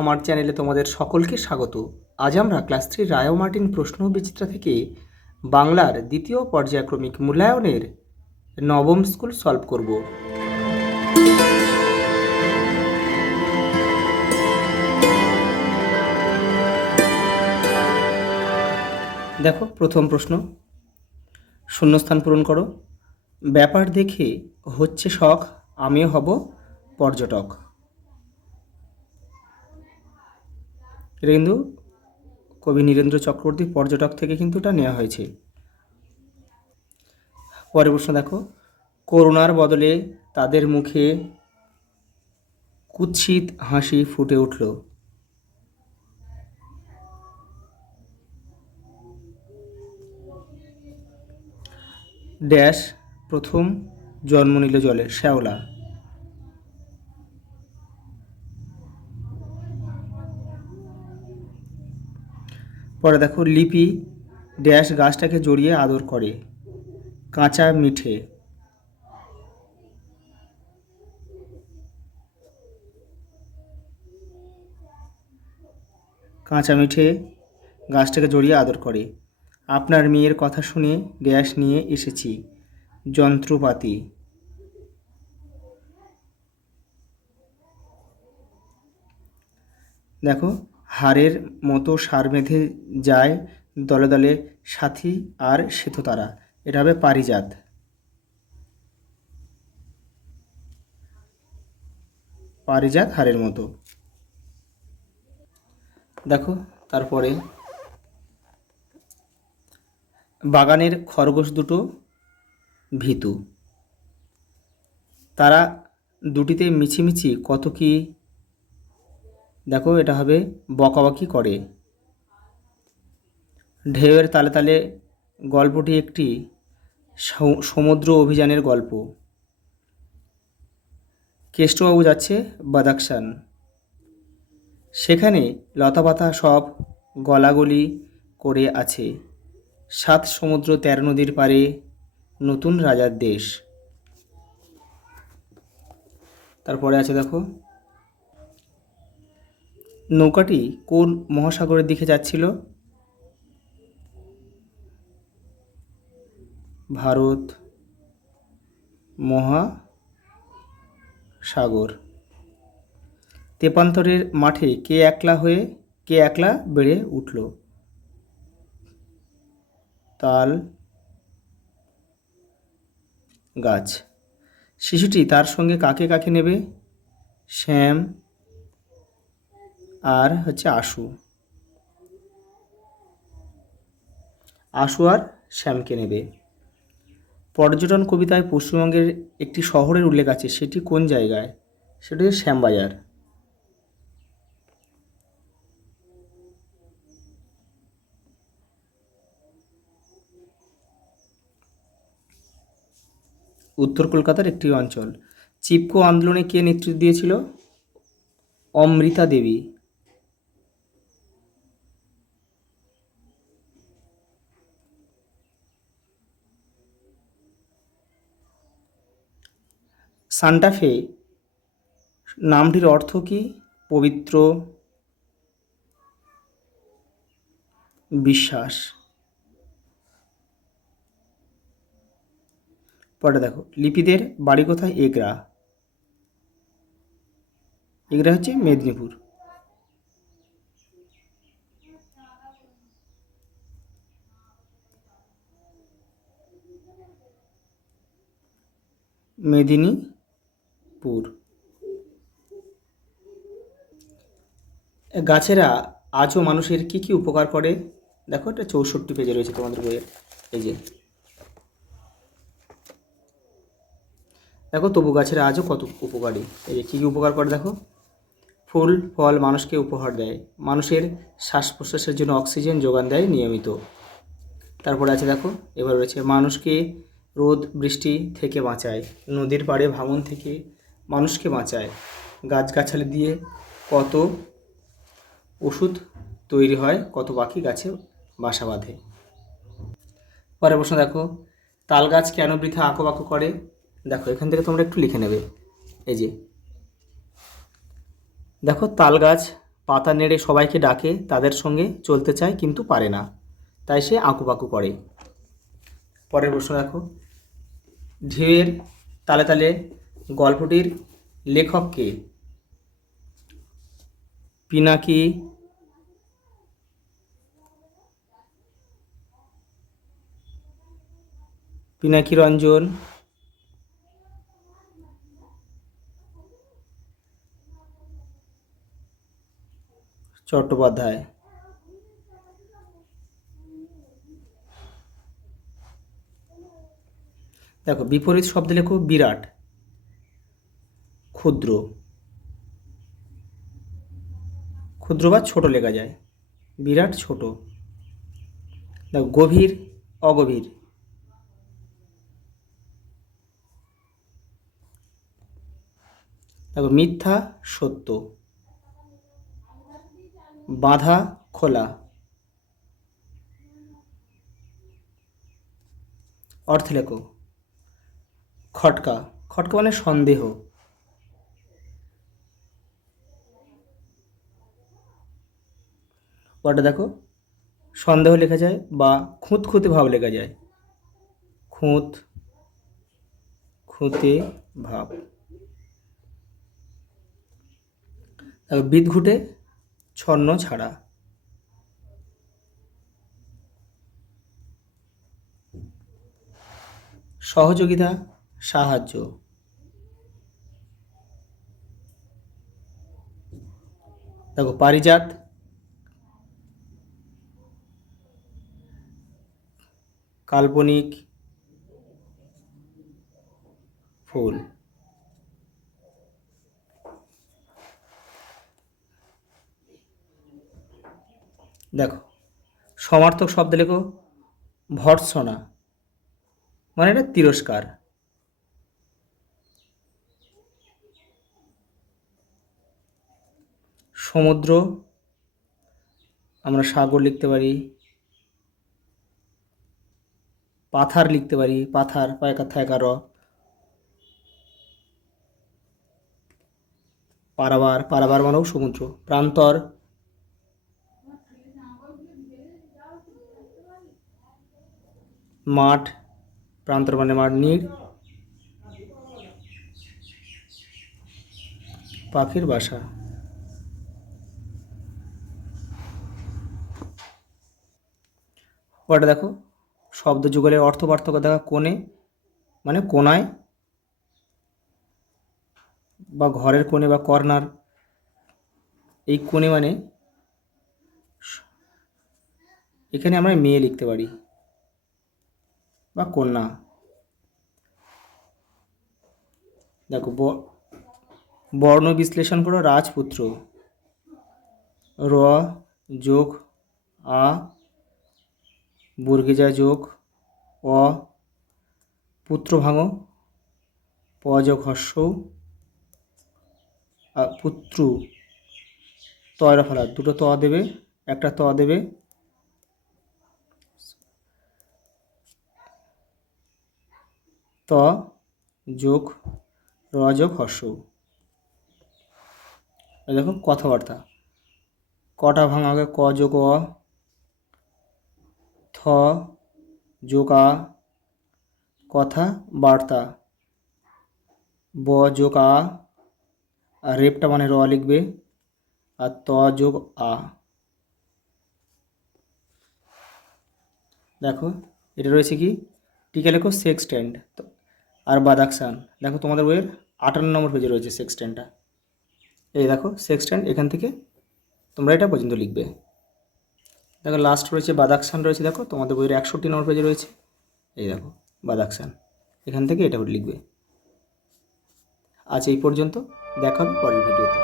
আমার চ্যানেলে তোমাদের সকলকে স্বাগত। আজ আমরা ক্লাস 3 রায় মার্টিন প্রশ্ন বিচিত্রা থেকে বাংলার দ্বিতীয় পর্যায়ক্রমিক মূল্যায়নের নবম স্কুল সলভ করব। দেখো প্রথম প্রশ্ন, শূন্যস্থান পূরণ করো। ব্যাপার দেখে হচ্ছে শখ, আমিও হব পর্যটক। এটা কিন্তু কবি নীরেন্দ্র চক্রবর্তী পর্যটক থেকে কিন্তু এটা নেওয়া হয়েছে। পরের প্রশ্ন দেখো, করুণার বদলে তাদের মুখে কুৎসিত হাসি ফুটে উঠল। ড্যাশ প্রথম জন্ম নিল জলে, শ্যাওলা। পরে দেখো, লিপি ড্যাশ গাছটাকে জড়িয়ে আদর করে, কাঁচা মিঠে। কাঁচা মিঠে গাছটাকে জড়িয়ে আদর করে। আপনার মেয়ের কথা শুনে ড্যাশ নিয়ে এসেছি, যন্ত্রপাতি। দেখো, হাড়ের মতো সার বেঁধে যায় দলে দলে সাথী আর শ্বেততারা, এটা হবে পারিজাত। পারিজাত হাড়ের মতো। দেখো তারপরে, বাগানের খরগোশ দুটো ভীতু, তারা দুটিতে মিছিমিছি কত কি, দেখো এটা হবে বকাবকি করে। ঢেউয়ের তালে তালে গল্পটি একটি সমুদ্র অভিযানের গল্প। কেষ্টবাবু যাচ্ছে বাদাকসান, সেখানে লতাপাতা সব গলাগলি করে আছে, 7 সমুদ্র 13 নদীর পারে নতুন রাজার দেশ। তারপরে আছে দেখো, নৌকাটি কোন মহাসাগরের দিকে যাচ্ছিল? ভারত মহাসাগর। তেপান্তরের মাঠে কে একলা বেড়ে উঠল? তাল গাছ। শিশুটি তার সঙ্গে কাকে কাকে নেবে? শ্যাম আর হচ্ছে আশু। আশু আর শ্যামকে নেবে। পর্যটন কবিতায় পশ্চিমবঙ্গের একটি শহরের উল্লেখ আছে, সেটি কোন জায়গায়? সেটি হচ্ছে শ্যামবাজার। উত্তর কলকাতার একটি অঞ্চল। চিপকো আন্দোলনে কে নেতৃত্ব দিয়েছিল? অমৃতা দেবী। সান্টাফে নামটির অর্থ কি? পবিত্র, বিশ্বাস। পরে দেখো, লিপিদের বাড়ি কোথায়? এগরা। এগরা হচ্ছে মেদিনীপুর। মেদিনীপুর। গাছেরা আজও মানুষের কি কি উপকার করে? দেখো এটা 64 পেজে রয়েছে তোমাদের বইয়ের। এই যে দেখো, তবু গাছেরা আজও কত উপকারী। এই যে কী কী উপকার করে দেখো, ফুল ফল মানুষকে উপহার দেয়, মানুষের শ্বাস প্রশ্বাসের জন্য অক্সিজেন যোগান দেয় নিয়মিত। তারপরে আছে দেখো, এবার রয়েছে মানুষকে রোদ বৃষ্টি থেকে বাঁচায়, নদীর পাড়ে ভাঙন থেকে মানুষকে বাঁচায়, গাছগাছালি দিয়ে কত ওষুধ তৈরি হয়, কত পাখি গাছে বাসা বাঁধে। পরের প্রশ্ন দেখো, তাল গাছ কেন বৃথা আঁকোবাঁকো করে? দেখো এখান থেকে তোমরা একটু লিখে নেবে। এই যে দেখো, তাল গাছ পাতা নেড়ে সবাইকে ডাকে, তাদের সঙ্গে চলতে চায় কিন্তু পারে না, তাই সে আঁকুপাকু করে। পরের প্রশ্ন দেখো, ঢেউয়ের তালে তালে গল্পটির লেখক কে? পিনাকি, পিনাকি রঞ্জন, চট্টোপাধ্যায়। দেখো বিপরীত শব্দে লেখো বিরাট, ক্ষুদ্র, ক্ষুদ্র বা ছোট লেখা যায়, বিরাট ছোট। দেখো গভীর, অগভীর। দেখো মিথ্যা, সত্য। বাঁধা, খোলা। অর্থ লেখো খটকা, খটকা মানে সন্দেহ। ওটা দেখো সন্দেহ লেখা যায় বা খুঁতখুঁতে ভাব লেখা যায়, খুঁত খুঁতে ভাব। বিদঘুটে, ছন্ন ছাড়া। সহযোগিতা, সাহায্য। দেখো পারিজাত, কাল্পনিক ফুল। দেখো সমার্থক শব্দ লেখো ভর্ৎসনা, মানে এটা তিরস্কার। সমুদ্র, আমরা সাগর লিখতে পারি। পাথার লিখতে পারি, পাথার, পায়কা থায়কা র। পারাবার, পারাবার মানেও সমুদ্র। প্রান্তর, মাঠ, প্রান্তর মানে মাঠ। নীড়, পাখির বাসা। ওটা দেখো শব্দ যুগলের অর্থ পার্থক্য দেখা, কোণে মানে কোনায় বা ঘরের কোণে বা কর্নার। এই কোণে মানে এখানে আমরা মেয়ে লিখতে পারি বা কন্যা। দেখো বর্ণ বিশ্লেষণ করো, রাজপুত্র, র যোগ আ, বর্গীজা যোগ অ, পুত্র ভাঙো, প যোগ হর্ষ, পুত্র, তয়রা ফেলা, দুটো ত দেবে, একটা ত দেবে। ত যোগ র যোগ হর্ষ। দেখো কথাবার্তা, কটা ভাঙা আগে, ক যোগ অ, থ যোগ আ, কথা বার্তা, ব যোগ আ, আর রেপটা মানে র লিখবে, আর ত যোগ আ। দেখো এটা রয়েছে কি, টিকা লেখো সেক্সটেন্ট আর বাদাকসান। দেখো তোমাদের বইয়ের 58 নম্বর পেজে রয়েছে সেক্সটেন্টটা। এই দেখো সেক্সটেন্ট, এখান থেকে তোমরা এটা পর্যন্ত লিখবে। দেখো লাস্ট রয়েছে বাদাকসান রয়েছে, দেখো তোমাদের বইয়ের 61 নম্বর পেজে রয়েছে। এই দেখো বাদাকসান, এখান থেকে এটা লিখবে। আজ এই পর্যন্ত, দেখা হবে পরের ভিডিওতে।